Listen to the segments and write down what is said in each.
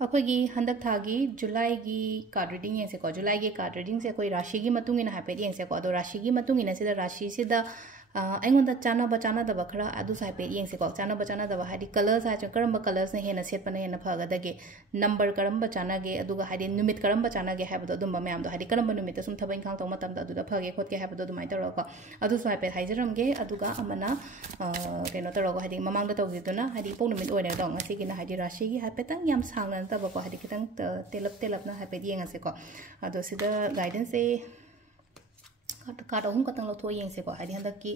अखोगी हंदक थागी जुलाई की card reading येंसेको जुलाई की card reading से कोई राशि की मतुंग इन हाइपेट येंसेको अदो राशि की मतुंग इन सिदा राशि सिदा अइंगोंदा चानाबा खरा अदु हाइपेट येंसेको चानाबा हाइदि कलर्स हाइचो करंबा कलर्स ने हेना सेटपना हेना फगदगे नंबर करंबा चानागे अदुगा हाइदि निमित करंबा चानागे हाइबदो अदुंबा मयामदो हाइदि करंबा निमित सुम थबा इंखांग तौ मतमदा अदुदा फगे खोटके हाइबदो अदुमाइ तौरको अदु हाइपेट हाइजरमगे अदुगा अमना केनो तौरको हाइदि ममांगदा तौगिदुना हाइदि पोक निमित ओइने दो ngasiगी na हाइदि राशिगी हाइपेटंग याम सांगना तबको हाइदि खितंग तेलप ना हाइपेट येंगासेको अदो सिदा गाइडेंस से कार्ड अहम खतंग लौथो येंसेको हाइदि हंदकी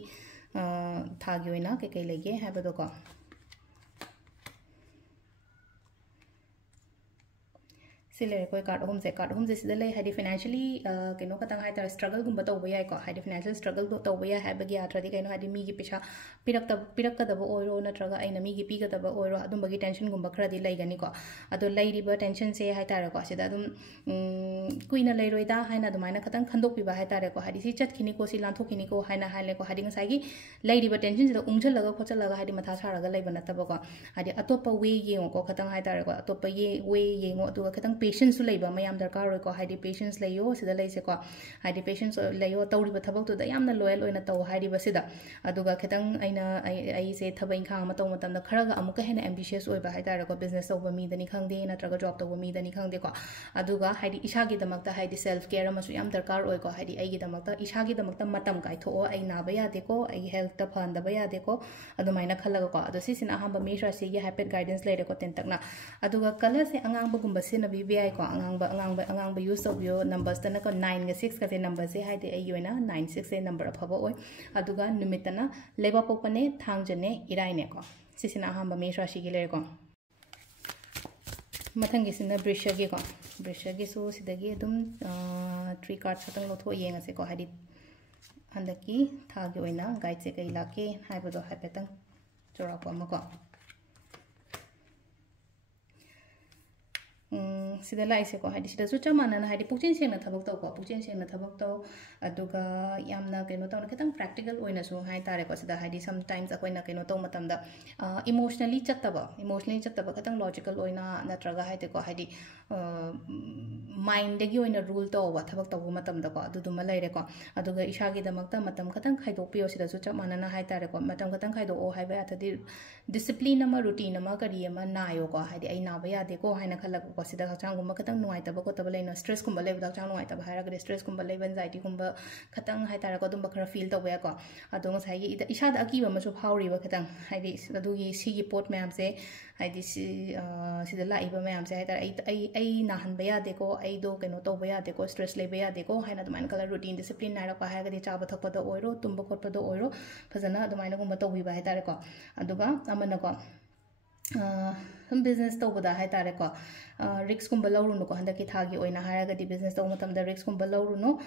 थागी ओइना कई लेगे हाइबदोको सिले कोई कार्ड अहम से सिदा ले हाइदि फाइनेंशियली केनो खतंग हाइता स्ट्रगल गुंबा तौबा याय को हाइदि फाइनेंशियल स्ट्रगल तौबा याय हाइबगी आथ्रदि केनो हाइदि मीगी पैसा पिरक्कदबो ओइरो नत्रगा अइना मीगी पीगदबो ओइरो अदुंबगी टेंशन गुंबा खरदि लैगनी को अदो लैरिबा टेंशन से हाइतारे को सिदा अदुम कुइना लैरोइदा हाइना अदुमाइना खतंग खंदोकपिबा हाइतारे को हाइदि सि चटखिनी को सि लांथोखिनी को हाइना हाइले को हाइदि ngसाइगी लैरिबा टेंशन सिदा उंगजलगा खोचलगा हाइदि मथा सारगा लैबा नतबो को हाइदि अतोपा वे येंगो को खतंग हाइतारे को अतोपा ये वे येंगो अदुगा खतंग पेशेंस लैबा मयाम दरकार रोय को हाइदि पेशेंस लैयो सिदा लैसे को हाइदि पेशेंस लैयो तौरिबा थबक तो यामना लॉयल ओइना तौ हाइदिबा सिदा अदुगा खतंग अइना आई से थबा इंखांग मतौ मतमदा खरगा अमुका हेना एम्बिशियस ओइबा हाइतारे को बिजनेस तौबा मीदनी खंगदे नत्रगा जॉब तौबा मीदनी खंगदे को अदुगा हाइदि इसागी दमकता हाइदि सेल्फ केयर अमसु याम दरकार ओइ को हाइदि आइगी दमकता इसागी दमकता मतम काइथो आई नाबा यादे को आई हेल्थ ता फंदबा यादे को अदुमाइना खलगा को अदो सिसिना अहम मेष राशि की हाइपेट गाइडेंस लेरे को तेन तकना अदुगा कलर से अंगांग गुंबा से नबी बिआई को अंगांग यूज तौबियो नंबर्स तना को 9 गा 6 का से नंबर से हाइदि आई योइना 9 6 से नंबर अफबा ओइ अदुगा निमितना लेबा पोपने थांगजने इराइने को सिसिना अहम मेष राशि की लेरे को मथंगी सिना वृषगी को वृषगी सो सिदगी अदुम 3 कार्ड्स खतंग लोथो येंगसे को हाइदि हंदकी थागी ओइना गाइड से कई लाके हाइबदो हाइपेतंग चोराको मको सिदा लाइसे को हाइदि सिदा सुचा मानना हाइदि पुचिन सेंगना थबक तो को पुचिन सेंगना थबक तो अदुगा यामना केनो तौना खितंग प्रैक्टिकल ओइना सु हाइ तारे को सिदा हाइदि सम टाइम्स अकोइना केनो तो मतमदा इमोशनली चत्तबा खितंग लॉजिकल ओइना नत्रगा हाइदि को हाइदि माइंड दगी ओइना रूल तौबा थबक तौबा मतमदा को अदुदुमा लैरे को अदुगा इशागी दमकता मतम खतंग खाइदोपियो सिदा सुचा मानना हाइ तारे को मतम खतंग खाइदो ओ हाइबा अथदि डिसिप्लिन अमा रूटीन अमा करी अमा नायो को हाइदि आई नाबा यादे को हाइना खलक को सिदा हचांगुम्बा खतंग नुआइतबा को तबा लेनो स्ट्रेस गुम्बा लेबदा हचांग नुआइतबा हाइरागदि स्ट्रेस गुम्बा लेबा एंजाइटी गुम्बा खतंग हाइतारा को दुम्बा खरा फील तौबा को अदो ngसाइगी इसादा अकीबा मसु फाउरिबा खतंग हाइदि अदुगी सिगी पोट मैम से हाइदि सिदा लाइबा मैम से हाइतारा आई नाहनबा यादे को आई दो केनो तौबा यादे को स्ट्रेस लेबा यादे को हाइना दुमाइन कलर रूटीन डिसिप्लिन नाइरको हाइरागदि चाबा थकपदा ओइरो तुम्बा खोटपदा ओइरो फजना दुमाइन गुम्बा तौबिबा हाइतारा को अदुगा अमना को बिजनेस तौबदा हाइतारे को रिक्स कुंबा लौरुनो को हंदकी थागी ओइना हाइरागदि बिजनेस तौ मतमदा रिक्स कुंबा लौरुनो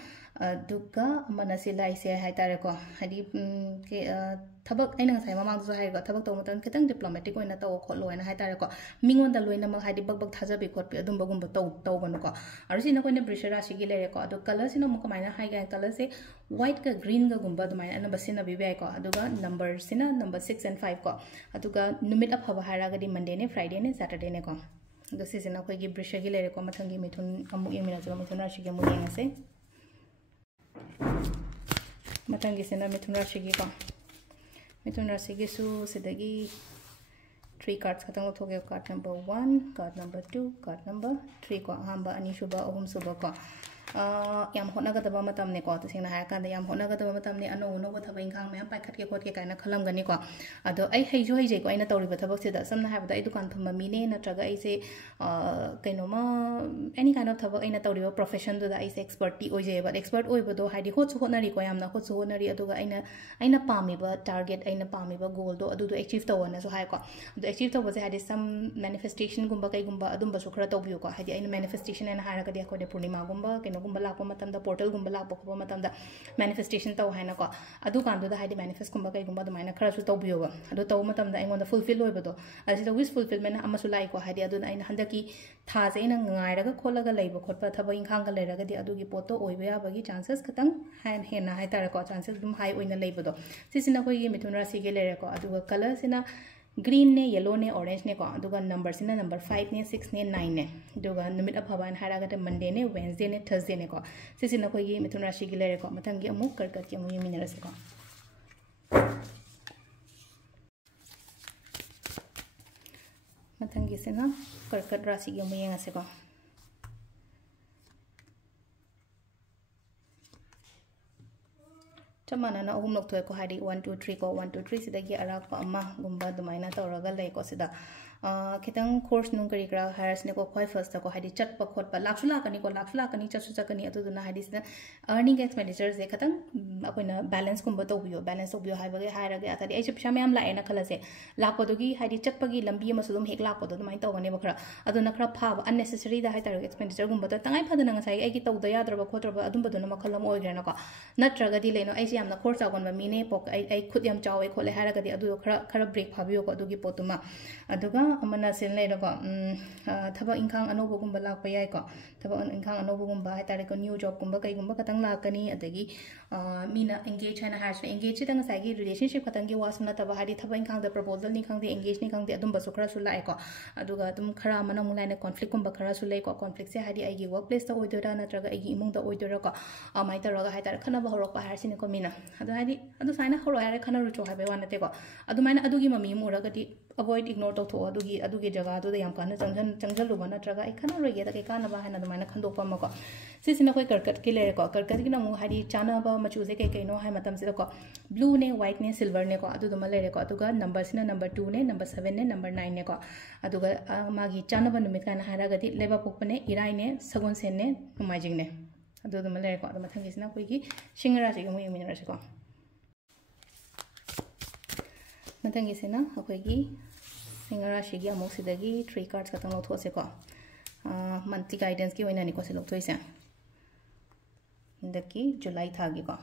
दुगा मनसी लाइसे हाइतारे को हाइदि के थबक अइना ngसाइ ममांगजु हाइरगा थबक तौ मतन खितंग डिप्लोमेटिक ओइना तौ खोलो ओइना हाइतारे को मिंगोंदा लोइनम हाइदि बक थाजबि खोटपि अदुंबा गुंबा तौ गनो को अरसिना कोइना वृष राशि की लेरे को अदु कलर सिना मुक माइना हाइगा कलर से व्हाइट का ग्रीन का गुंबा दुमाइना अनबा सिना बिबे को अदुगा नंबर सिना नंबर 6 and 5 को अदुगा नुमित अफबा हाइरागदि मंडे ने फ्राइडे ने सैटरडे ने को दो सिजना कोइगी वृष की लेरे को मथंगी मिथुन अमु येमिना मिथुन राशि के मु येंगसे मथंगी सिना मिथुन राशि की को मिथुन राशि की सु सिदगी 3 कार्ड्स खतंग लोथोगे card number 1 card number 2 card number 3 को अहम अनी सुबा अहम सुबा को याम होनागदबा मतमने को तसेंगना हाय कांदा याम होनागदबा मतमने अनो उनोबा थबा इंखांग मैम पाइखटके खोटके कायना खलमगनी को अदो आई हैजु हैजे को आइना तौरिबा थबक सिदा समना हायबदा आई दुकान फम मीने नत्रगा आइसे कैनोमा एनी काइंड ऑफ थबक आइना तौरिबा प्रोफेशन दुदा आइसे एक्सपर्टी ओइजेबा एक्सपर्ट ओइबदो हाइदि होचु होनरी को यामना होचु होनरी अदुगा आइना पामिबा टारगेट आइना पामिबा गोल दो अदुदो अचीव तवना सो हाय को अदो अचीव तवबसे हाइदि सम मैनिफेस्टेशन गुंबा कैगुंबा अदुंबा सो खरा तौबियो को हाइदि आइना मैनिफेस्टेशन एना हायरागदि अखोदे पूर्णिमा गुंबा कैनो गुंबा लापो मतमदा पोर्टल गुंबा लापो खबो मतमदा मैनिफेस्टेशन तौ हाइना को अदु कांदुदा हाइदि मैनिफेस्ट गुंबा कैगुंबा दुमाइना खरा सु तौबियो अदो तौ मतमदा आइंगोंदा फुलफिल होइबदो असिदा विश फुलफिलमेंट अमसु लाई को हाइदि अदुना आइना हंदकी थाजे आइना ngairaga खोलगा लैबो खोटपा थबा इंखांग लैरगदि अदुगी पोतो ओइबा याबगी चांसेस खतंग हेना हाइतारा को चांसेस दुम हाई ओइना लैबदो सिसिना कोई मिथुन राशि के लेरे को अदुगा कलर सिना ग्रीन ने येलो ने ऑरेंज ने को अदुगा नंबर सिना नंबर 5 ने 6 ने 9 ने अदुगा नुमित अफबान हारागते मंडे ने वेडनेसडे ने थर्सडे ने को सिसिना कोई मिथुन राशि की लेरे को मथंगी अमुक कर्कट की अमुक यमिनरसे को मथंगी सिना कर्कट राशि की अमुक यंगसे को चमाना अहम लोग को हाई 1 2 3 को 1 2 3 सिदगी अराक गुम्बा दुमाइना तौरगा लेको सिदा खितंग कोर्स नुंग करी करा हायर्स ने को क्वाइ फर्स्ट को हाई चट पखोट पर लाखसु लाकनी को लाखसु लाकनी चसु चकनी अदुना हाई सिदा अर्निंग एक्सपेंडिचर से खतंग अकोइना बैलेंस गुम्बा तौबियो हाइबगे हायरगे अतदि ऐसे पिसा मैम लाएना खलसे लाकोदुगी हाई चटपगी लंबी अमसुदुम हेक लाकोदो दुमाइन तौगने बखरा अदुना खरा फाब अननेसेसरी दा हाई तार एक्सपेंडिचर गुम्बा तो तंगाइ Fadna ngasai ai gi tauda yadraba khotraba adumbaduna makhalam oigrena ko natragadi leno ai yamna khor chagonba mine pok ai khut yam chawe khole haragadi adu khara break phabiyo ko adugi potuma aduga amana sin le ko thaba inkhang anobo gumba lakpa yai ko thaba inkhang anobo gumba hai tare ko new job gumba kai gumba katang lakani adagi mina engage hana hash engage tang ngasai gi relationship katang gi wasuna taba hari thaba inkhang da proposal ni khang de engage ni khang de adumba su khara su lai ko aduga adum khara mana mulaina conflict gumba khara su lai ko conflict se hari ai gi workplace ta oidora natraga ai gi imung da oidora ko amai taraga hai tare khana ba horok pa har sin ko mina adu hari adu saina horo hare khana ru cho hai ba wanate ko adu maina adugi mami muragati avoid ignore to tho adugi jaga adu da yam kana changjal lu bana traga ai khana roige da kai kana ba hana maina khando pa ma ko sisina koi karkat ki le ko karkat ki na mu hari chana ba machu se kai no hai matam se ko blue ne white ne silver ne ko adu duma le ko aduga number sina number 2 ne number 7 ne number 9 ne ko aduga magi chana ba numit kana hara gadi leba pokpane irai ne sagun sen ne numajing ne adu duma le ko adu mathang sina koi ki singara se mu yeminara se ko mathang sina akoi ki singara shigi amok sidagi 3 cards katang lotho se ko monthly guidance ki oina ni ko se lotho isa indaki July thagi ko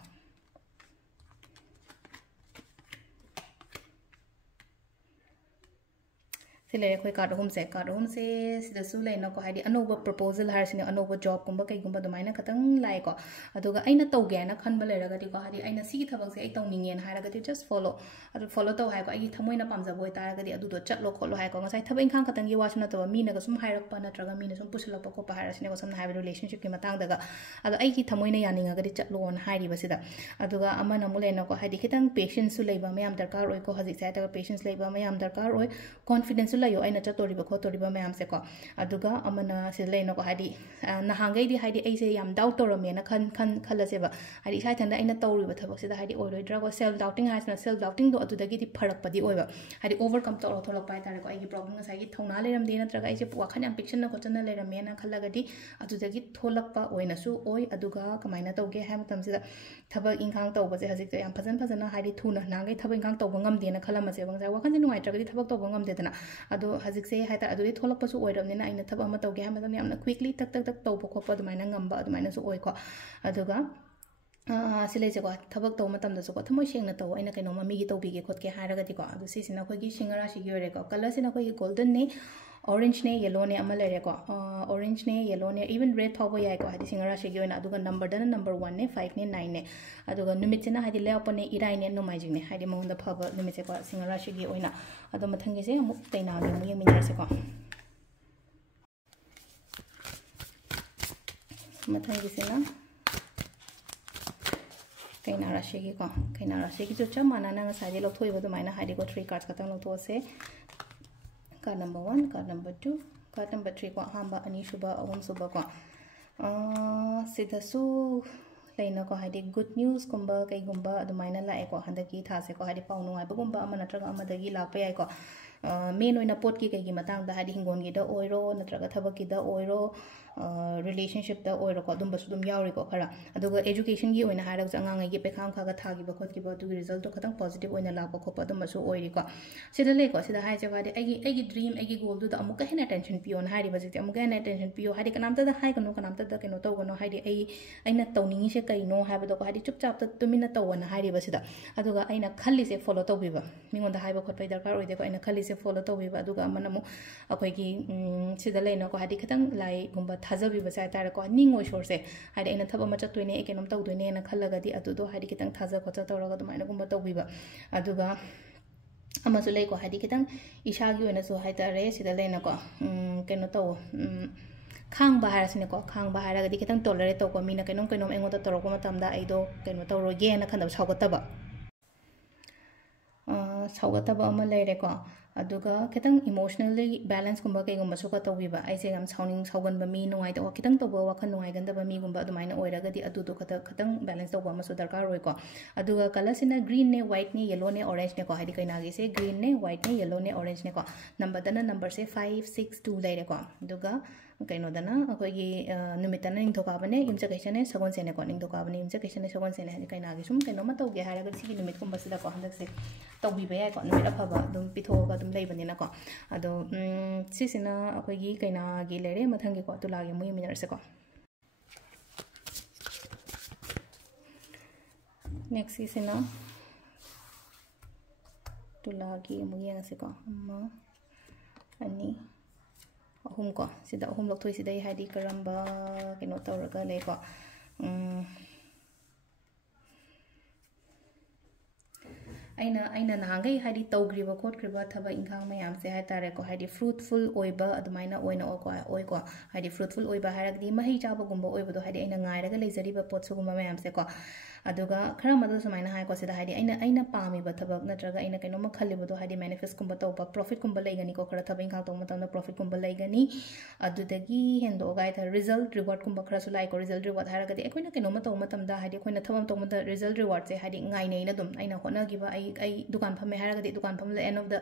सिले कोई card home से सिदसु लेना को Heidi अनोबा proposal हारसिने अनोबा job गुंबा कई गुंबा दुमाइना खतंग लाए को अदुगा आइना तौगेना खनबा लेरगदि को हाइडी आइना सिगी थबक से आई तौनिंगेन हारगदि जस्ट फॉलो अदु फॉलो तौ हाइ को आई थमोइना पामजबो तारगदि अदुदो चटलो खोलो हाइ को ngasai थबा इंखां खतंगी वासना तब मीना ग सुम हाइरकपा नत्रगा मीना सुम पुसलपा को हारसिने को सम हाइबे रिलेशनशिप के मतंग दगा अदु आई की थमोइना यानिंगगदि चटलो on हाइरि बसिदा अदुगा अमना मुलेना को हाइडी खितंग पेशेंस सु लेबा मयाम दरकार ओइ को हजि साइ तगा पेशेंस लेबा मयाम दरकार ओइ कॉन्फिडेंस सु लयो आइना चतोरि खोतोरिबा मैम से को अदुगा अमना से लेनो को हाइडी नहांगै दी हाइडी ऐसे याम डाउट तोरमेना खन खलसेबा हाइडी इसा थंदा आइना तौरिबा थबक सिदा हाइडी ओइरोइद्रा को सेल्फ डाउटिंग हाइसना सेल्फ डाउटिंग दो अदुदगी दी फरकपदी ओइबा हाइडी ओवरकम तौर थोलक पाइ तारे को आइगी प्रॉब्लम नसाइ गी थौना लेरमदे नत्रगा ऐसे वाखन याम पिक्सन कोचना लेरमेना खलगदी अदुदगी थोलकपा ओइनसु ओइ अदुगा कमाइना तौगे हाम तमसिदा थबक इंखांग तौबसे हजिक याम फजन हाइडी थुना नांगै थबक इंखांग तौब ngamdena khalamase bangsa wakan jinu ai tragadi thobak tobang ngamdedana ado hajik se hai ta aduri tholak pasu oiramnina aina thaba ma tauge ha madam yamna quickly tak tawba khopa adumaina ngamba adumaina su oi ko aduga silai je ko thobak taw matam da su ko thamoi sengna taw aina kaino ma mi gi tawbige khotke haragadi ko adu si sina khoi gi singara si gi ore ko color sina khoi gi golden ne orange ne yellow ne ama lere ko orange ne yellow ne even red thawba yai ko hadi singara si gi oina aduga number dana number 1 ne 5 ne 9 ne aduga numit sina hadi leopo ne irai ne no maijing ne hadi monda phaba numit se ko singara si gi oina adu mathangi se amuk taina gi mu yemin se ko mathangi se na kaina rashi gi ko kaina rashi gi jo chamana na sa je lothoi ba dumaina hadi ko 3 cards katang lotho se card number 1 card number 2 card number 3 ko hamba ani shuba ahum suba ko sidasu leina ko hadi good news kumba kai gumba adumaina la ko handaki thase ko hadi paunu ai bagumba ama natraga amadagi la pa ai ko main oina pot ki kai gi matang da hadi hingon gi da oiro natraga thabak gi da oiro relationship da oiro ko dum basudum yauri ko khara aduga education gi oina harak jangang gi pekham khaga thagi ba khot gi ba du result to khatang positive oina la ko khopa dum basu oiri ko sida le ko sida hai jaga de ai dream ai goal du da amuka hen attention pion hari ba jikte amuka hen attention pio hari kanam ta da hai kanu kanam ta da keno to gono hari aina tawningi se kai no ha ba do ko hari chup chap ta tumina tawana hari ba sida aduga aina khalli se follow to bi ba mingon da hai ba khot pai darkar oide ko aina khalli se follow to bi ba aduga amanamu akoi gi sida le no ko hari khatang lai gumba थाजबी बसाय तार को निंग ओइ सोर से हाइदे इन थब मचा तोइने एकेनम तौदोइने न खल्लगदी अदुदो हाइदे कितंग थाजा खचा तौरगा दुमाइना गुम्बा तौबिबा अदुगा ꯑꯃꯁꯨ ꯂꯩꯀꯣ ꯍꯥꯏꯗꯤ ꯈꯤꯇꯪ ꯏꯁꯥꯒꯤ ꯑꯣꯏꯅꯁꯨ ꯍꯥꯏꯇꯥꯔꯦ ꯁꯤꯗ ꯂꯩꯅꯀꯣ ꯀꯩꯅꯣ ꯇꯧ ꯈꯥꯡꯕ ꯍꯥꯏꯔꯁꯤꯅꯦꯀꯣ ꯈꯥꯡꯕ ꯍꯥꯏꯔꯒꯗꯤ ꯈꯤꯇꯪ ꯇꯣꯂꯔꯦꯠ ꯇꯧꯕ ꯃꯤꯅ ꯀꯩꯅꯣꯝ ꯑꯩꯉꯣꯟꯗ ꯇꯧꯔꯛꯄ ꯃꯇꯝꯗ ꯑꯩꯗꯣ ꯀꯩꯅꯣ ꯇꯧꯔꯣꯏꯒꯦꯅ ꯈꯟꯗꯕ ꯁꯥꯎꯒꯠꯇꯕ ꯑꯃ ꯂꯩꯔꯦꯀꯣ ꯑꯗꯨꯒ ꯈꯤꯇꯪ ꯏꯃꯣꯁꯅꯦꯜꯂꯤ ꯕꯦꯂꯦꯟꯁꯀꯨꯝꯕ ꯀꯩꯒꯨꯝꯕꯁꯨ ꯇꯧꯕꯤꯕ ꯑꯩꯁꯦ ꯌꯥꯝ ꯁꯥꯎꯒꯟꯕ ꯃꯤ ꯅꯨꯡꯉꯥꯏꯇꯕ ꯈꯤꯇꯪ ꯇꯧꯕ ꯋꯥꯈꯜ ꯅꯨꯡꯉꯥꯏꯒꯟꯗꯕ ꯃꯤꯒꯨꯝꯕ ꯑꯗꯨꯃꯥꯏꯅ ꯑꯣꯏꯔꯒꯗꯤ ꯑꯗꯨꯗꯣ ꯈꯤꯇꯪ ꯕꯦꯂꯦꯟꯁ ꯇꯧꯕ ꯑꯃꯁꯨ ꯗꯔꯀꯥꯔ ꯑꯣꯏꯀꯣ ꯑꯗꯨꯒ ꯀꯂꯔꯁꯤꯅ ꯒ꯭ꯔꯤꯟꯅꯦ ꯋꯥꯏꯠꯅꯦ ꯌꯦꯜꯂꯣꯅꯦ ꯑꯣꯔꯦꯟꯖꯅꯦꯀꯣ ꯍꯥꯏꯗꯤ ꯀꯩꯅꯥꯒꯤꯁꯦ ꯒ꯭ꯔꯤꯟꯅꯦ ꯋꯥꯏꯠꯅꯦ ꯌꯦꯜꯂꯣꯅꯦ ꯑꯣꯔꯦꯟꯖꯅꯦꯀꯣ ꯅꯝꯕꯔꯗꯅ ꯅꯝꯕꯔꯁꯦ 5 6 2 ꯂꯩꯔꯦꯀꯣ ꯑꯗꯨꯒ ꯀꯩꯅꯣꯗꯅ ꯑꯩꯈꯣꯏꯒꯤ ꯅꯨꯃꯤꯠꯇꯅ ꯅꯤꯡꯊꯧꯀꯥꯕꯅꯦ ꯌꯨꯝꯁꯀꯩꯁꯅꯦ ꯁꯒꯣꯜꯁꯦꯟꯅꯦꯀꯣ ꯅꯤꯡꯊꯧꯀꯥꯕꯅꯦ ꯌꯨꯝꯁꯀꯩꯁꯅꯦ ꯁꯒꯣꯜꯁꯦꯟꯅꯦ ꯍꯥꯏꯗꯤ ꯀꯩꯅꯥꯒꯤ ꯁꯨꯝ ꯀꯩꯅꯣꯝꯃ ꯇꯧꯒꯦ ꯍꯥꯏꯔꯒꯗꯤ ꯁꯤꯒꯤ ꯅꯨꯃꯤꯠꯀꯨꯝꯕꯁꯤꯗꯀꯣ ꯍꯟꯗꯛꯁꯦ ꯇꯧꯕꯤꯕ ꯌꯥꯏꯀꯣ ꯅꯨꯃꯤꯠ ꯑꯐꯕ ꯑꯗꯨꯝ ꯄꯤꯊꯣꯛꯑꯒ ꯑꯗꯨꯝ ꯂꯩꯕꯅꯤꯅꯀꯣ ꯑꯗꯣ ꯁꯤꯁꯤꯅ ꯑꯩꯈꯣꯏꯒꯤ ꯀꯩꯅꯥꯒꯤ ꯂꯩꯔꯦ ꯃꯊꯪꯒꯤꯀꯣ ꯇꯨꯂꯥꯒꯤ ꯑꯃꯨꯛ ꯌꯦꯡꯃꯤꯟꯅꯔꯁꯦꯀꯣ ꯅꯦꯛꯁ ꯁꯤꯁꯤꯅ ꯇꯨꯂꯥꯒꯤ ꯑꯃꯨꯛ ꯌꯦꯡꯉꯁꯤꯀꯣ 1 2 3 ꯀꯣ ꯁꯤꯗ 3 ꯂꯧꯊꯣꯏꯁꯤꯗꯩ ꯍꯥꯏꯗꯤ ꯀꯔꯝꯕ ꯀꯩꯅꯣ ꯇꯧꯔꯒ ꯂꯩꯀꯣ ꯑꯩꯅ ꯅꯍꯥꯟꯒꯩ ꯍꯥꯏꯗꯤ ꯇꯧꯈ꯭ꯔꯤꯕ ꯈꯣꯠꯈ꯭ꯔꯤꯕ ꯊꯕꯛ ꯏꯪꯈꯥꯡ ꯃꯌꯥꯝꯁꯦ ꯍꯥꯏꯇꯥꯔꯦꯀꯣ ꯍꯥꯏꯗꯤ ꯐ꯭ꯔꯨꯠꯐꯨꯜ ꯑꯣꯏꯕ ꯑꯗꯨꯃꯥꯏꯅ ꯑꯣꯏꯀꯣ ꯍꯥꯏꯗꯤ ꯐ꯭ꯔꯨꯠꯐꯨꯜ ꯑꯣꯏꯕ ꯍꯥꯏꯔꯒꯗꯤ ꯃꯍꯩ ꯆꯥꯕꯒꯨꯝꯕ ꯑꯣꯏꯕꯗꯣ ꯍꯥꯏꯗꯤ ꯑꯩꯅ ꯉꯥꯏꯔꯒ ꯂꯩꯖꯔꯤꯕ ꯄꯣꯠ ꯁꯤꯒꯨꯝꯕ ꯃꯌꯥꯝꯁꯦꯀꯣ ꯑꯗꯨꯒ ꯈꯔ ꯑꯃꯗ ꯁꯨꯃꯥꯏꯅ ꯍꯥꯏꯀꯣ ꯁꯤꯗ ꯍꯥꯏꯗꯤ ꯑꯩꯅ ꯄꯥꯝꯃꯤꯕ ꯊꯕꯛ ꯅꯠꯇ꯭ꯔꯒ ꯑꯩꯅ ꯀꯩꯅꯣꯝꯃ ꯈꯜꯂꯤꯕꯗꯣ ꯍꯥꯏꯗꯤ ꯃꯦꯅꯤꯐꯦꯁꯀꯨꯝꯕ ꯇꯧꯕ ꯄ꯭ꯔꯣꯐꯤꯠꯀꯨꯝꯕ ꯂꯩꯒꯅꯤꯀꯣ ꯈꯔ ꯊꯕꯛ ꯏꯪꯈꯥꯡ ꯇꯧꯕ ꯃꯇꯝꯗ ꯄ꯭ꯔꯣꯐꯤꯠꯀꯨꯝꯕ ꯂꯩꯒꯅꯤ ꯑꯗꯨꯗꯒꯤ ꯍꯦꯟꯗꯣꯛꯑꯒ ꯍꯥꯏꯇꯥꯔꯦ ꯔꯤꯖꯜꯠ ꯔꯤꯋꯥꯔꯗꯀꯨꯝꯕ ꯈꯔꯁꯨ ꯂꯥꯛꯏꯀꯣ ꯔꯤꯖꯜꯠ ꯔꯤꯋꯥꯔꯗ ꯍꯥꯏꯔꯒꯗꯤ ꯑꯩꯈꯣꯏꯅ ꯀꯩꯅꯣꯝꯃ ꯇꯧꯕ ꯃꯇꯝꯗ ꯍꯥꯏꯗꯤ ꯑꯩꯈꯣꯏꯅ ꯊꯕꯛ ꯑꯃ ꯇꯧꯕ ꯃꯇꯝꯗ ꯔꯤꯖꯜꯠ ꯔꯤꯋꯥꯔꯗꯁꯦ ꯍꯥꯏꯗꯤ ꯉꯥꯏꯅꯩꯅ ꯑꯗꯨꯝ ꯑꯩꯅ ꯍꯣꯠꯅꯈꯤꯕ ꯑꯩ ꯗꯨꯀꯥꯟ ꯐꯝꯃꯦ ꯍꯥꯏꯔꯒꯗꯤ ꯗꯨꯀꯥꯟ ꯐꯝꯕꯗ ꯑꯦꯟ ꯑꯣꯐ ꯗ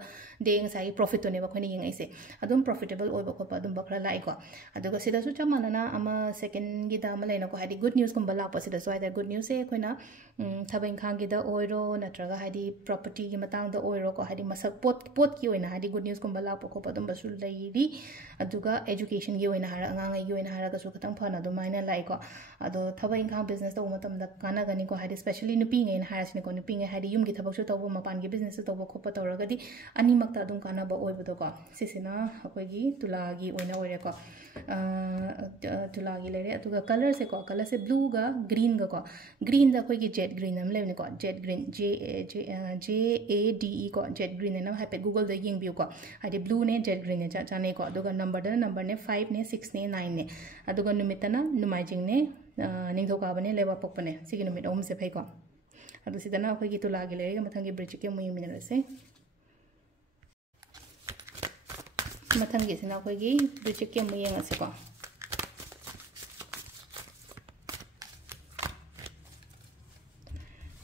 ꯗꯦ ꯉꯁꯥꯏꯒꯤ ꯄ꯭ꯔꯣꯐꯤꯠꯇꯨꯅꯦꯕ ꯑꯩꯈꯣꯏꯅ ꯌꯦꯡꯉꯛꯏꯁꯦ ꯑꯗꯨꯝ ꯄ꯭ꯔꯣꯐꯤꯇꯦꯕꯜ ꯑꯣꯏꯕ ꯈꯣꯠꯄ ꯑꯗꯨꯝꯕ ꯈꯔ ꯂꯥꯛꯏꯀꯣ ꯑꯗꯨꯒ ꯁꯤꯗꯁꯨ ꯆꯞ ꯃꯥꯟꯅꯅ ꯑꯃ ꯁꯦꯀꯦꯟꯒꯤꯗ ꯑꯃ ꯂꯩꯅꯀꯣ ꯍꯥꯏꯗꯤ ꯒꯨꯗ ꯅ꯭ꯌꯨꯁꯀꯨꯝꯕ ꯂꯥꯛꯄꯁꯤꯗꯁꯨ ꯍꯥꯏꯇꯥꯔꯦ ꯒꯨꯗ ꯅ꯭ꯌꯨꯁꯁꯦ ꯑꯩꯈꯣꯏꯅ ꯊꯕꯛ ꯏꯪꯈꯥꯡꯒꯤꯗ ꯑꯣꯏꯔꯣ ꯅꯠꯇ꯭ꯔꯒ ꯍꯥꯏꯗꯤ ꯄ꯭ꯔꯣꯄꯔꯇꯤꯒꯤ ꯃꯇꯥꯡꯗ ꯑꯣꯏꯔꯣꯀꯣ ꯍꯥꯏꯗꯤ ꯄꯣꯠꯀꯤ ꯑꯣꯏꯅ ꯍꯥꯏꯗꯤ ꯒꯨꯗ ꯅ꯭ꯌꯨꯁꯀꯨꯝꯕ ꯂꯥꯛꯄ ꯈꯣꯠꯄ ꯑꯗꯨꯝꯕꯁꯨ ꯂꯩꯔꯤ ꯑꯗꯨꯒ ꯑꯦꯖꯨꯀꯦꯁꯟꯒꯤ ꯑꯣꯏꯅ ꯍꯥꯏꯔ ꯑꯉꯥꯡꯉꯩꯒꯤ ꯑꯣꯏꯅ ꯍꯥꯏꯔꯒꯁꯨ ꯈꯤꯇꯪ ꯐꯅ ꯑꯗꯨꯃꯥꯏꯅ ꯂꯥꯛꯏꯀꯣ ꯑꯗꯣ ꯊꯕꯛ ꯏꯪꯈꯥꯡ ꯕꯤꯖꯤꯅꯦꯁ ꯇꯧꯕ ꯃꯇꯝꯗ ꯀꯥꯟꯅꯒꯅꯤꯀꯣ ꯍꯥꯏꯗꯤ ꯁ꯭ꯄꯦꯁꯦꯜꯂꯤ ꯅꯨꯄꯤꯉꯩꯅ ꯍꯥꯏꯔꯁꯤꯅꯦꯀꯣ ꯅꯨꯄꯤꯉꯩ ꯍꯥꯏꯗꯤ ꯌꯨꯝꯒꯤ ꯊꯕꯛꯁꯨ ꯇꯧꯕ ꯃꯄꯥꯟꯒꯤ ꯕꯤꯖꯤꯅꯦꯁꯁꯨ ꯇꯧꯕ ꯈꯣꯠꯄ ꯇꯧꯔꯒꯗꯤ ꯑꯅꯤꯃꯛꯇ ꯑꯗꯨꯝ ꯀꯥꯟꯅꯕ ꯑꯣꯏꯕꯗꯣꯀꯣ ꯁꯤꯁꯤꯅ ꯑꯩꯈꯣꯏꯒꯤ ꯇꯨꯂꯥꯒꯤ ꯑꯣꯏꯅ ꯑꯣꯏꯔꯦꯀꯣ ꯇꯨꯂꯥꯒꯤ ꯂꯩꯔꯦ ꯑꯗꯨꯒ ꯀꯂꯔꯁꯦꯀꯣ ꯀꯂꯔꯁꯦ ꯕ꯭ꯂꯨꯒ ꯒ꯭ꯔꯤꯟꯒꯀꯣ ꯒ꯭ꯔꯤꯟꯗ ꯑꯩꯈꯣꯏꯒꯤ ꯖꯦꯠ ꯒ꯭ꯔꯤꯟ ꯑꯃ ꯂꯩꯕꯅꯤꯀꯣ ꯖꯦꯠ グリーンJADE ꯀꯣ ꯖꯦꯠ ꯒ꯭ꯔꯤꯟ ꯑꯅ ꯍꯥꯏꯐꯦꯠ ꯒꯨꯒꯜꯗ ꯌꯦꯡꯕꯤꯌꯨꯀꯣ ꯍꯥꯏꯗꯤ ꯕ꯭ꯂूꯅꯦ ꯖꯦꯠ ꯒ꯭ꯔꯤꯟꯅꯦ ꯆꯥꯅꯩꯀꯣ ꯑꯗꯨꯒ ꯅꯝꯕꯔꯗꯅ ꯅꯝꯕꯔꯅꯦ 5ꯅꯦ 6ꯅꯦ 9ꯅꯦ ꯑꯗꯨꯒ ꯅꯨꯃꯤꯠꯇꯅ ꯅꯣꯡꯃꯥꯏꯖꯤꯡꯅꯦ ꯅꯤꯡꯊꯧꯀꯥꯕꯅꯦ ꯂꯩꯕꯥꯛꯄꯣꯛꯄꯅꯦ ꯁꯤꯒꯤ ꯅꯨꯃꯤꯠ ꯑꯍꯨꯝꯁꯦ ꯐꯩꯀꯣ ꯑꯗꯨ ꯁꯤꯗꯅ ꯑꯩꯈꯣꯏꯒꯤ ꯇꯨꯂꯥꯒꯤ ꯂꯩꯔꯒ ꯃꯊꯪꯒꯤ ꯕ꯭ꯔꯤꯖꯤꯛꯀꯤ ꯑꯃꯨꯛ ꯌꯦꯡꯃꯤꯟꯅꯔꯁꯦ ꯃꯊꯪꯒꯤꯁꯤꯅ ꯑꯩꯈꯣꯏꯒꯤ ꯕ꯭ꯔꯤꯖꯤꯛꯀꯤ ꯑꯃꯨꯛ ꯌꯦꯡꯉꯁꯤꯀꯣ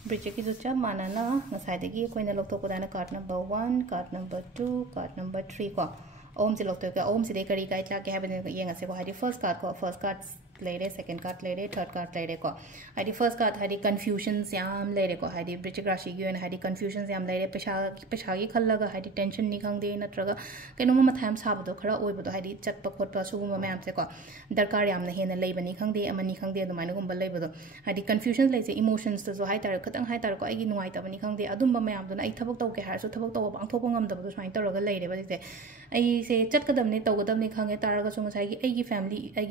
ब्रिचिकीसु चप मानना ngसाइदगी अखोइना लौथोकदाना card number 1 card number 2 card number 3 को ओम से लौथोके ओम से करी गाइड लाके हाबने येंगसे को हादि फर्स्ट कार्ड लेरे सेकंड कार्ड लेरे थर्ड कार्ड लेरे को हादि फर्स्ट कार्ड हादि कंफ्यूजन्स याम लेरे को हादि ब्रिचिक राशि की ओन हादि कंफ्यूजन्स याम लेरे पैसा की खल्लगा हादि टेंशन नि खंगदे नत्रगा कइनोम मथाम साबदो खरा ओइबदो हादि चटप खोटप सुगुम मैम से को दरकार याम हेन लेबनी खंगदे अमनी खंगदे अदुमाइना गुंबा लेबदो हादि कंफ्यूजन लेसे इमोशंस तो हाइतार खतंग हाइतार को आइगी नुवाइतबनी खंगदे अदुम मैम दुना आई थबक तौके हारसु थबक तौ पांथोप ngमदबदो सुमाइ तौरगा लेरे बदिसे आई से चटकदमने तौगदमने खंगे तारगा सु ngसाइगी आइगी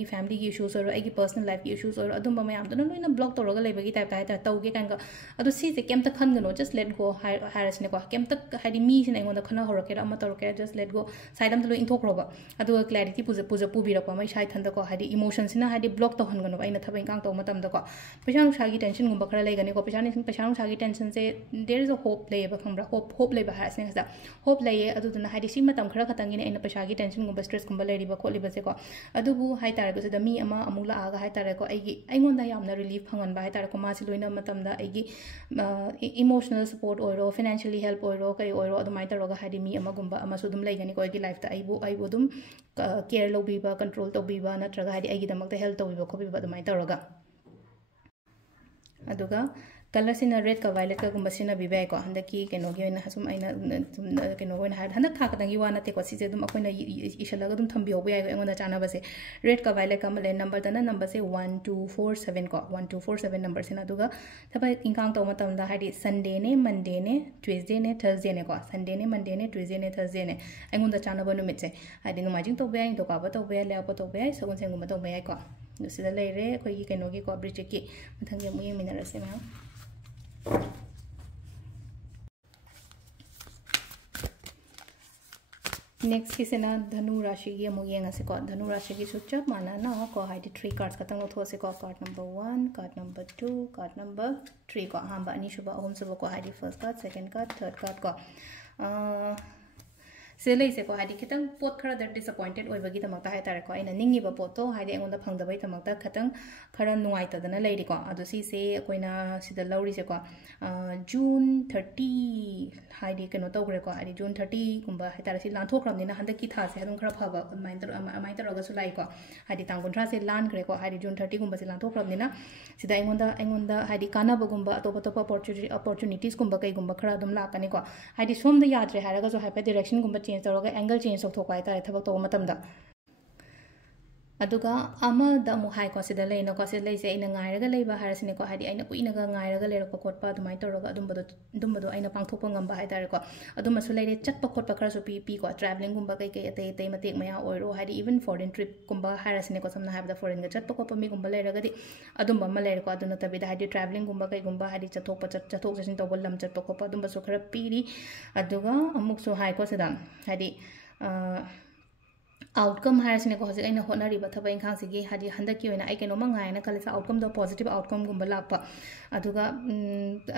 फैमिली की इश्यूज और आइगी पर्सनल लाइफ की इश्यूज और अदुम मैम दुना लोइना ब्लॉक तौरगा लेबगी टाइप हाइतार तौगे कानगा अदु सीसे केमता खनगनो जस्ट लेट गो हारसने को केमता हाइदि मी सिना इंगोंदा खना होरकेरा अमा तौरके जस्ट लेट गो साइड अमदा लो इंथोखरोबा अदु क्लैरिटी पूजा पुबिरपा मै साइड थंदा को हाइदि इमोशन सिना हाइदि ब्लॉक तौहनगनो आइना थबे इंकांग तौ मतमदा को पैसा नुसागी टेंशन गुंबा खरा लेगने को पैसा नुसागी टेंशन से देयर इज अ होप लेबा खंबरा होप लेबा हारसने खसा होप लेये अदुदुना हाइदि सि मतम खरा खतंगिने आइना पैसागी टेंशन गुंबा स्ट्रेस गुंबा लेरिबा खोलिबा से को अदुबु हाइतार को से मी अमा अमुला आगा हाइतार को आइगी आइगोंदा यामना रिलीफ फंगनबा हाइतार को मासि लोइना मतमदा आइगी इमोशनल सपोर्ट ओइरो फाइनेंशियली हेल्प ओइरो कई ओइरो अदुमाइ तरोगा हाइदि मी अमा गुंबा अमासु दुम लेगनी को आइगी लाइफ ता आइबु दुम केयर लौबीबा कंट्रोल तौबीबा नत्रगा हाइदि आइगी दमकता हेल्प तौबीबा खोबीबा अदुमाइ तरोगा अदुगा कलर सिना रेड का वायलेट का गुंबा सिना बिबाय को हंदकी केनोगी ओइना हसुम आइना केनो ओइना हंदक था खतंगी वा नते को सिजे दुम अखोइना इशलगा दुम थंबि होबो याय एंगोना चानाबा से रेड का वायलेट का मले नंबर दना नंबर से 1247 को 1247 नंबर सिना दुगा थबा इंकांग तो मतमदा हाइदि संडे ने मंडे ने ट्यूसडे ने थर्सडे ने को संडे ने मंडे ने ट्यूसडे ने थर्सडे ने एंगोना चानाबा नुमित से हाइदि नुमाजिंग तो बेय तो काबा तो बेय लेपा तो बेय सगुन सेंगुमा तो बेय को सिदा लेरे अखोइगी केनोगी को ब्रिचिकी मथंगे मु येमिनरसे मैम नेक्स्ट की सेना धनु राशि की अमु येंगसे को धनु राशि की सुचप माना ना को हाइडी 3 कार्ड्स खतंग लोथोसे को card number 1 card number 2 card number 3 को हां बा अनी शुभ अहम शुभ को Heidi first card second card third card को सिले से को हाइडी खतंग पोट खरा द डिसअपॉइंटेड ओइबगी तमकता है तारे को आइना निंगिबा पोतो हाइडी एंगोंदा फंगदबई तमकता खतंग खरा नुआइतदना लेरी को अदु सी से कोइना सिदा लौरी से को जून 30 हाइडी कनो तौग्रे को हाइडी जून 30 गुंबा है तारे सि लांथोख्रमनिना हंदक की था से हदुम खरा फबा माइंतर रगसु लाई को हाइडी तांग 15 से लानग्रे को हाइडी जून 30 गुंबा से लांथोख्रमनिना सिदा एंगोंदा हाइडी कानाबा गुंबा अतोप अपॉर्चुनिटीज गुंबा कई गुंबा खरा दुम लाकनी को हाइडी सोमदा याद्रे हारगा जो हाइपे डायरेक्शन गुंबा चेंज तौरगा एंगल चेंज तौथोका है तारे थबक तो मतमदा अदुगा अमदा मु हाई को सिदा लेना को सिदा लेसे इन गायरगा लेबा हारसिने को हाइडी आइना कुइनगा गायरगा लेरको कोटपा दुमाइ तौरगा अदुमबदो आइना पांगथोपा ngamba हाइ तारे को अदुमसु लेरे चटपा खोटपा खरसु पी को ट्रैवलिंग गुंबा कई कई अतै अतै मतेक मया ओइरो हाइडी इवन फॉरेन ट्रिप गुंबा हारसिने को समना हाइबदा फॉरेन गा चटपा खोपा मी गुंबा लेरगादी अदुमबा म लेरको अदुना तबिदा हाइडी ट्रैवलिंग गुंबा कई गुंबा हाइडी चथोक जसिन तौबा लम चटपा खोपा अदुमबसु खरा पीरी अदुगा अमुकसु हाइ को सिदा हाइडी आउटकम हारसिने को हजिक अइना होनरिबा थबा इंखांग सिगी हादी हंदक की ओइना आई केनो मंगायना कलेसा आउटकम दो पॉजिटिव आउटकम गुंबा लापा अदुगा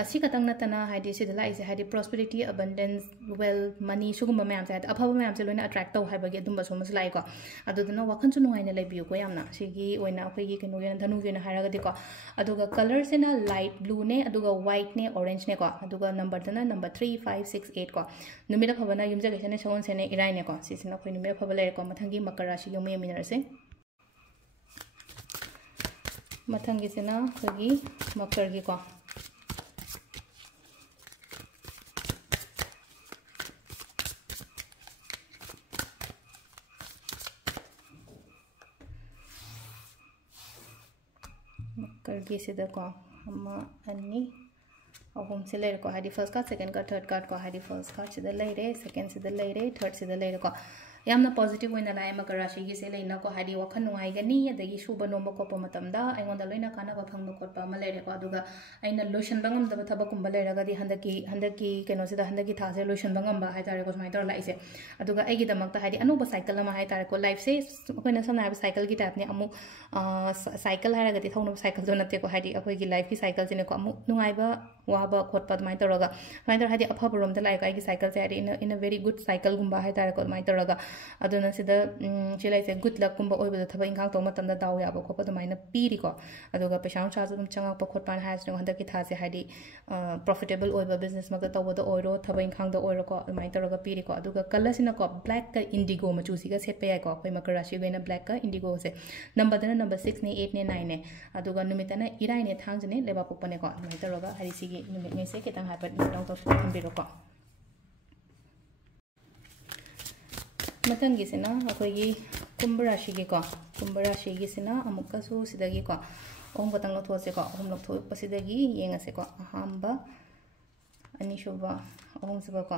असि खतंग नतना हादी सिदला इसे हादी प्रॉस्पेरिटी अबंडेंस वेल्थ मनी सुगुंबा मयाम से अफबा मयाम से लोइना अट्रैक्ट तौ हाइबगे दुंबा सोमस लाइ को अदुदना वखन सु नुगाइना लेबियो को यामना सिगी ओइना अखोइगी केनो गेना धनु गेना हारगदि को अदुगा कलर सेना लाइट ब्लू ने अदुगा व्हाइट ने ऑरेंज ने को अदुगा नंबर दना नंबर 3 5 6 8 को नुमिदा फबना युमजा गेसने सवन सेने इराइ ने को सिसिना खोइ नुमिदा फबा लेरे को मथंगी मकर राशि यो मे मिनरसे मथंगी सेना खोगी मकर की को मकर की सिदा को अम्मा अन्नी अहम से लेरे को Heidi first card second card third card को हाइडी फर्स्ट कार्ड सिदा लेरे सेकंड सिदा लेरे थर्ड सिदा लेरे को यामना पॉजिटिव होइना लाय मकर राशि की से लेना को हाइडी वखन नुआइगनी अदगी सुबा नोम कोपा मतमदा आइगोंदा लोइना कानाबा फंगबा कोटपा अमा लेरे को अदुगा आइना लोशन बंगम दबा थबा कुंबा लेरगादी हंदकी केनो सिदा हंदकी थासे लोशन बंगम बा हाइ तारे को समाइ तोर लाइसे अदुगा एगी दमकता हाइडी अनोबा साइकिल अमा हाइ तारे को लाइफ से कोइना समना साइकिल की टाइप ने अमु साइकिल हारगदी थौनो साइकिल जो नते को हाइडी अखोइ की लाइफ की साइकिल सिने को अमु नुआइबा वाबा खोटपा समाइ तोरगा समाइ तोर हाइडी अफबा रोम द लाइक आइगी साइकिल से हाइडी in a very good cycle गुंबा हाइ तारे को समाइ तोरगा अदुना सिदा चिलाइसे गुड लक कुंबा ओइबदा थबा इंखांग तो मतमदा दाव याबा खोपा दुमाइना पीरी को अदुगा पैसा चार्ज दुम चंगापा खोटपान हाइसनो हंदकी थासे हाइडी प्रॉफिटेबल ओइबा बिजनेस मग तवबदा ओइरो थबा इंखांग द ओइरो को दुमाइ तोरगा पीरी को अदुगा कलर सिना को ब्लैक का इंडिगो मचू सिगा सेटपे याइ को अखोइ मकर राशि गइना ब्लैक का इंडिगो से नंबर दना नंबर 6 ने 8 ने 9 ने अदुगा नुमितना इराइ ने थांजने लेबा पोपने को दुमाइ तोरगा हाइडी सिगी नुमित ने से केतंग हाइपट नोट तो थंबिरो को मथंगी सेना अखोइगी कुंभ राशि की को कुंभ राशि की सेना अमुकसु सिदगी को ओम गतंग लथोसे को ओम लथो पसिदगी येंगसे को अहांबा अनिशुबा ओम सुबा को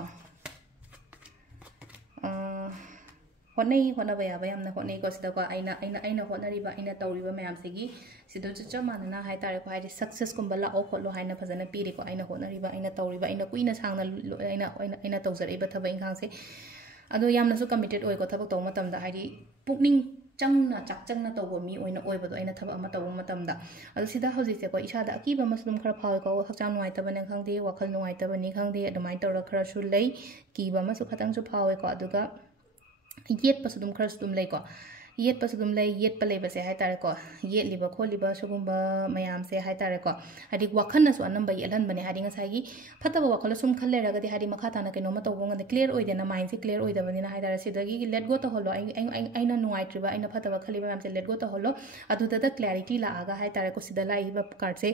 होनई होनबा याबा यामना होनई को सिदा को आइना होनरिबा आइना तौरिबा मयाम सेगी सिदो चचा मानना हाइ तारे को हाइदि सक्सेस कुंबा लाओ खोलो हाइना फजना पीरे को आइना होनरिबा आइना तौरिबा आइना कुइना सांगना आइना तौजरइबा थबा इंखांग से अदो यामनसु कमिटेड ओइ को थबक तो मतमदा हाइदी पुकनिंग चंगना चाकचंगना तौबो मी ओइना ओइबदो आइना थबक अमा तौबो मतमदा अदो सिदा हौजिसे को इसादा अकीबा मसलुम खरा फावे को हक्चांग नुआइतबने खंगदे वखल नुआइतबने खंगदे अदुमाइ तौरा खरा सु लई कीबा मसु खतंग सु फावे को अदुगा येत पसुदुम खरा सुदुम लई को येत पसुदुम लई येत पले बसे हाइ तारे को येत लिबा खोलिबा सुगुंबा मयाम से हाइ तारे को हाइदी वखन नसु अनंबा येलन बने हाइदी ngसागी फतबा वखल सुम खल्ले रगदि हाइदी मखा ताना केनो म तौबो ngन क्लियर ओइदेना माइंड से क्लियर ओइदबनिना हाइ तारे सिदगी लेट गो तो होलो आइना नुआइत्रिबा आइना फतबा खलिबा मयाम से लेट गो तो होलो अदुदा क्लैरिटी लागा हाइ तारे को सिदा लाइबा कार्ड से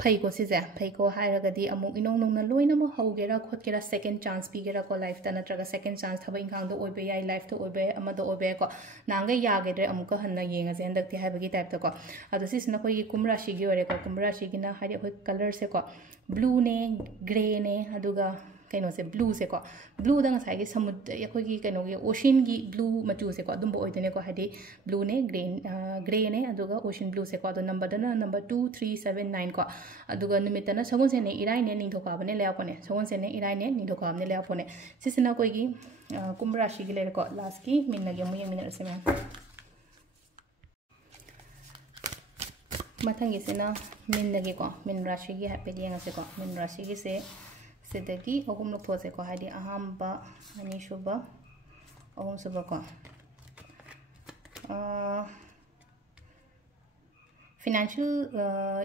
फैको सिजे फैको हाइरगदी अमुक इनों नोंना लोइनम हौगेरा खोटकेरा सेकंड चांस पीगेरा को लाइफ ता नत्रगा सेकंड चांस थबा इंखांग दो ओइबे याइ लाइफ तो ओइबे अमदो ओइबे को नांगे यागेदरे अमुक हन्ना येंगा जे हंदकति हाइबगी टाइप तो को अदो सिसना कोई कुंभ राशि गी ओरे को कुंभ राशि गिना हाइदि कोई कलर से को ब्लू ने ग्रे ने अदुगा ꯀꯩꯅꯣꯁꯦ ꯕ꯭ꯂꯨꯁꯦꯀꯣ ꯕ꯭ꯂꯨꯗ ꯉꯁꯥꯏꯒꯤ ꯁꯃꯨꯗ꯭ꯔ ꯑꯩꯈꯣꯏꯒꯤ ꯀꯩꯅꯣꯒꯤ ꯑꯣꯁꯤꯟꯒꯤ ꯕ꯭ꯂꯨ ꯃꯆꯨꯁꯦꯀꯣ ꯑꯗꯨꯝꯕ ꯑꯣꯏꯗꯣꯏꯅꯦꯀꯣ ꯍꯥꯏꯗꯤ ꯕ꯭ꯂꯨꯅꯦ ꯒ꯭ꯔꯦꯅꯦ ꯑꯗꯨꯒ ꯑꯣꯁꯤꯟ ꯕ꯭ꯂꯨꯁꯦꯀꯣ ꯑꯗꯣ ꯅꯝꯕꯔꯗꯅ ꯅꯝꯕꯔ 2 3 7 9 ꯀꯣ ꯑꯗꯨꯒ ꯅꯨꯃꯤꯠꯇꯅ ꯁꯒꯣꯜꯁꯦꯟꯅꯦ ꯏꯔꯥꯏꯅꯦ ꯅꯤꯡꯊꯧꯀꯥꯕꯅꯦ ꯂꯩꯔꯛꯄꯅꯦ ꯁꯒꯣꯜꯁꯦꯟꯅꯦ ꯏꯔꯥꯏꯅꯦ ꯅꯤꯡꯊꯧꯀꯥꯕꯅꯦ ꯂꯩꯔꯛꯄꯅꯦ ꯁꯤꯁꯤꯅ ꯑꯩꯈꯣꯏꯒꯤ ꯀꯨꯝꯚ ꯔꯥಶꯤꯒꯤ ꯂꯩꯔꯦꯀꯣ ꯂꯥꯁꯀꯤ ꯃꯤꯟꯅꯒꯤ ꯑꯃꯨꯛ ꯌꯦꯡꯃꯤꯟꯅꯔꯁꯦ ꯃꯌꯥꯝ ꯃꯊꯪꯒꯤꯁꯤꯅ ꯃꯤꯟꯅꯒꯤꯀꯣ ꯃꯤꯟ ꯔꯥಶꯤꯒꯤ ꯍꯥꯏꯐꯦꯠ ꯌꯦꯡꯉꯁꯦꯀꯣ ꯃꯤꯟ ꯔꯥಶꯤꯒꯤꯁꯦ ꯁꯤꯗꯒꯤ ꯑꯍꯨꯝ ꯂꯧꯊꯣꯛꯑꯁꯦꯀꯣ ꯍꯥꯏꯗꯤ ꯑꯍꯥꯟꯕ ꯑꯅꯤꯁꯨꯕ ꯑꯍꯨꯝꯁꯨꯕꯀꯣ ꯐꯤꯅꯥꯟꯁꯤꯌꯦꯜ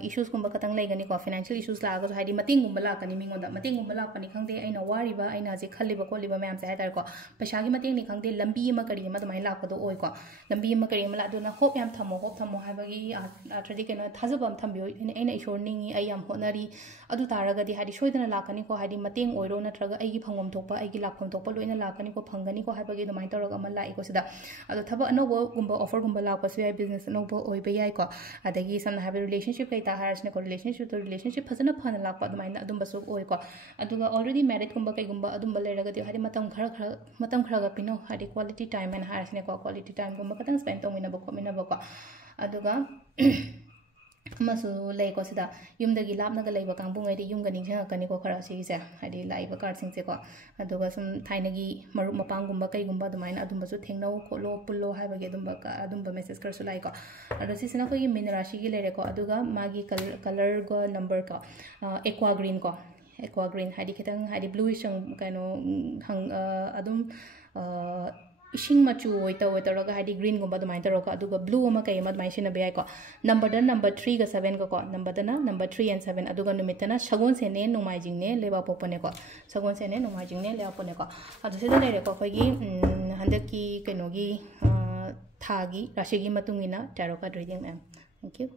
ꯏꯁꯨꯁꯀꯨꯝꯕ ꯈꯇꯪ ꯂꯩꯒꯅꯤꯀꯣ ꯐꯤꯅꯥꯟꯁꯤꯌꯦꯜ ꯏꯁꯨꯁ ꯂꯥꯛꯑꯒꯁꯨ ꯍꯥꯏꯗꯤ ꯃꯇꯦꯡꯒꯨꯝꯕ ꯂꯥꯛꯀꯅꯤ ꯃꯤꯉꯣꯟꯗ ꯃꯇꯦꯡꯒꯨꯝꯕ ꯂꯥꯛꯄꯅꯤ ꯈꯪꯗꯦ ꯑꯩꯅ ꯋꯥꯔꯤꯕ ꯑꯩꯅ ꯍꯧꯖꯤꯛ ꯈꯜꯂꯤꯕ ꯈꯣꯠꯂꯤꯕ ꯃꯌꯥꯝꯁꯦ ꯍꯥꯏꯇꯥꯔꯦꯀꯣ ꯄꯩꯁꯥꯒꯤ ꯃꯇꯦꯡꯅꯤ ꯈꯪꯗꯦ ꯂꯝꯕꯤ ꯑꯃ ꯀꯔꯤ ꯑꯃ ꯑꯗꯨꯃꯥꯏꯅ ꯂꯥꯛꯄꯗꯣ ꯑꯣꯏꯀꯣ ꯂꯝꯕꯤ ꯑꯃ ꯀꯔꯤ ꯑꯃ ꯑꯗꯨꯅ ꯍꯣꯞ ꯌꯥꯝ ꯊꯝꯃꯣ ꯍꯣꯞ ꯊꯝꯃꯣ ꯍꯥꯏꯕꯒꯤ ꯑꯥꯔꯊꯗꯤ ꯀꯩꯅꯣ ꯊꯥꯖꯕ ꯑꯃ ꯊꯝꯕꯤꯌꯨ ꯑꯩꯅ ꯏꯁꯣꯔ ꯅꯤꯡꯉꯤ ꯑꯩ ꯌꯥꯝ ꯍꯣꯠꯅꯔꯤ ꯑꯗꯨ ꯇꯥꯔꯒꯗꯤ ꯍꯥꯏꯗꯤ ꯁꯣꯏꯗꯅ ꯂꯥꯛꯀꯅꯤꯀꯣ ꯍꯥꯏꯗꯤ ꯃꯇꯦꯡ ꯑꯣꯏꯔꯣ ꯅꯠꯇ꯭ꯔꯒ ꯑꯩꯒꯤ ꯐꯪꯐꯝ ꯊꯣꯛꯄ ꯑꯩꯒꯤ ꯂꯥꯛꯐꯝ ꯊꯣꯛꯄ ꯂꯣꯏꯅ ꯂꯥꯛꯀꯅꯤꯀꯣ ꯐꯪꯒꯅꯤꯀꯣ ꯍꯥꯏꯕꯒꯤ ꯑꯗꯨꯃꯥꯏꯅ ꯇꯧꯔꯒ ꯑꯃ ꯂꯥꯛꯏꯀꯣ ꯁꯤꯗ ꯑꯗꯣ ꯊꯕꯛ ꯑꯅꯧꯕꯒꯨꯝꯕ ꯑꯣꯐꯔꯒꯨꯝꯕ ꯂꯥꯛꯄꯁꯨ ꯌꯥꯏ ꯕꯤꯖꯤꯅꯦꯁ ꯑꯅꯧꯕ ꯑꯣꯏꯕ ꯌꯥꯏꯀꯣ ꯑꯗꯒꯤ ꯁꯝꯅ ꯍꯥꯏꯔꯕꯗ ꯔꯤꯂꯦꯁꯟship ꯀꯩꯇ ꯍꯥꯏꯔꯁꯤꯅꯀꯣ ꯔꯤꯂꯦꯁꯟship ꯐꯖꯅ ꯐꯅ ꯂꯥꯛꯄ ꯑꯗꯨꯃꯥꯏꯅ ꯑꯗꯨꯝꯕꯁꯨ ꯑꯣꯏꯀꯣ ꯑꯗꯨꯒ ꯑꯣꯜꯔꯦꯗꯤ ꯃꯦꯔꯤꯠꯀꯨꯝꯕ ꯀꯩꯒꯨꯝꯕ ꯑꯗꯨꯝꯕ ꯂꯩꯔꯒꯗꯤ ꯍꯥꯏꯗꯤ ꯃꯇꯝ ꯈꯔꯒ ꯄꯤꯅꯧ ꯍꯥꯏꯗꯤ ꯀ꯭ꯋꯥꯂꯤꯇꯤ ꯇꯥꯏꯝ ꯍꯥꯏꯅ ꯍꯥꯏꯔꯁꯤꯅꯦꯀꯣ ꯀ꯭ꯋꯥꯂꯤꯇꯤ ꯇꯥꯏꯝꯒꯨꯝꯕ ꯈꯇꯪ ꯁ꯭ꯄꯦꯟ ꯇꯧꯃꯤꯟꯅꯕ ꯈꯣꯠꯃꯤꯟꯅꯕꯀꯣ ꯑꯗꯨꯒ ꯑꯃꯁꯨ ꯂꯩꯀꯣ ꯁꯤꯗ ꯌꯨꯝꯗꯒꯤ ꯂꯥꯞꯅꯒ ꯂꯩꯕ ꯀꯥꯡꯕꯨꯉꯩꯗꯤ ꯌꯨꯝꯒ ꯅꯤꯡꯁꯤꯡꯉꯛꯀꯅꯤꯀꯣ ꯈꯔ ꯁꯤꯒꯤꯁꯦ ꯍꯥꯏꯗꯤ ꯂꯥꯛꯏꯕ ꯀꯥꯔꯗꯁꯤꯡꯁꯦꯀꯣ ꯑꯗꯨꯒ ꯁꯨꯝ ꯊꯥꯏꯅꯒꯤ ꯃꯔꯨꯞ ꯃꯄꯥꯡꯒꯨꯝꯕ ꯀꯩꯒꯨꯝꯕ ꯑꯗꯨꯃꯥꯏꯅ ꯑꯗꯨꯝꯕꯁꯨ ꯊꯦꯡꯅꯧ ꯈꯣꯠꯂꯣ ꯄꯨꯜꯂꯣ ꯍꯥꯏꯕꯒꯤ ꯑꯗꯨꯝꯕ ꯃꯦꯁꯦꯖ ꯈꯔꯁꯨ ꯂꯥꯛꯏꯀꯣ ꯑꯗꯣ ꯁꯤꯁꯤꯅ ꯑꯩꯈꯣꯏꯒꯤ ꯃꯤꯟ ꯔꯥಶꯤꯒꯤ ꯂꯩꯔꯦꯀꯣ ꯑꯗꯨꯒ ꯃꯥꯒꯤ ꯀꯂꯔꯒ ꯅꯝꯕꯔ ꯑꯦꯛꯋꯥ ꯒ꯭ꯔꯤꯟ ꯀꯣ ꯑꯦꯛꯋꯥ ꯒ꯭ꯔꯤꯟ ꯍꯥꯏꯗꯤ ꯈꯤꯇꯪ ꯍꯥꯏꯗꯤ ꯕ꯭ꯂꯨꯏꯁ ꯀꯩꯅꯣ ꯑꯗꯨꯝ ꯏꯁꯤꯡ ꯃꯆꯨ ꯑꯣꯏ ꯇꯧꯔꯒ ꯍꯥꯏꯗꯤ ꯒ꯭ꯔꯤꯟꯒꯨꯝꯕ ꯑꯗꯨꯃꯥꯏꯅ ꯇꯧꯔꯒ ꯑꯗꯨꯒ ꯕ꯭ꯂꯨ ꯑꯃ ꯀꯩ ꯑꯃ ꯑꯗꯨꯃꯥꯏꯅ ꯁꯤꯖꯤꯟꯅꯕ ꯌꯥꯏꯀꯣ ꯅꯝꯕꯔꯗꯅ ꯅꯝꯕꯔ 3ꯒ 7ꯒꯀꯣ ꯅꯝꯕꯔꯗꯅ ꯅꯝꯕꯔ 3 and 7 ꯑꯗꯨꯒ ꯅꯨꯃꯤꯠꯇꯅ ꯁꯒꯣꯜꯁꯦꯟꯅꯦ ꯅꯣꯡꯃꯥꯏꯖꯤꯡꯅꯦ ꯂꯩꯕꯥꯛꯄꯣꯛꯄꯅꯦꯀꯣ ꯁꯒꯣꯜꯁꯦꯟꯅꯦ ꯅꯣꯡꯃꯥꯏꯖꯤꯡꯅꯦ ꯂꯩꯕꯥꯛꯄꯣꯛꯄꯅꯦꯀꯣ ꯑꯗꯨ ꯁꯤꯗ ꯂꯩꯔꯦꯀꯣ ꯑꯩꯈꯣꯏꯒꯤ ꯍꯟꯗꯛꯀꯤ ꯀꯩꯅꯣꯒꯤ ꯊꯥꯒꯤ ꯔꯥಶꯤꯒꯤ ꯃꯇꯨꯡ ꯏꯟꯅ ꯇꯦꯔꯣ ꯀꯥꯔꯗ ꯔꯤꯗꯤꯡ ꯃꯌꯥꯝ ꯊꯦꯡꯛ ꯌꯨ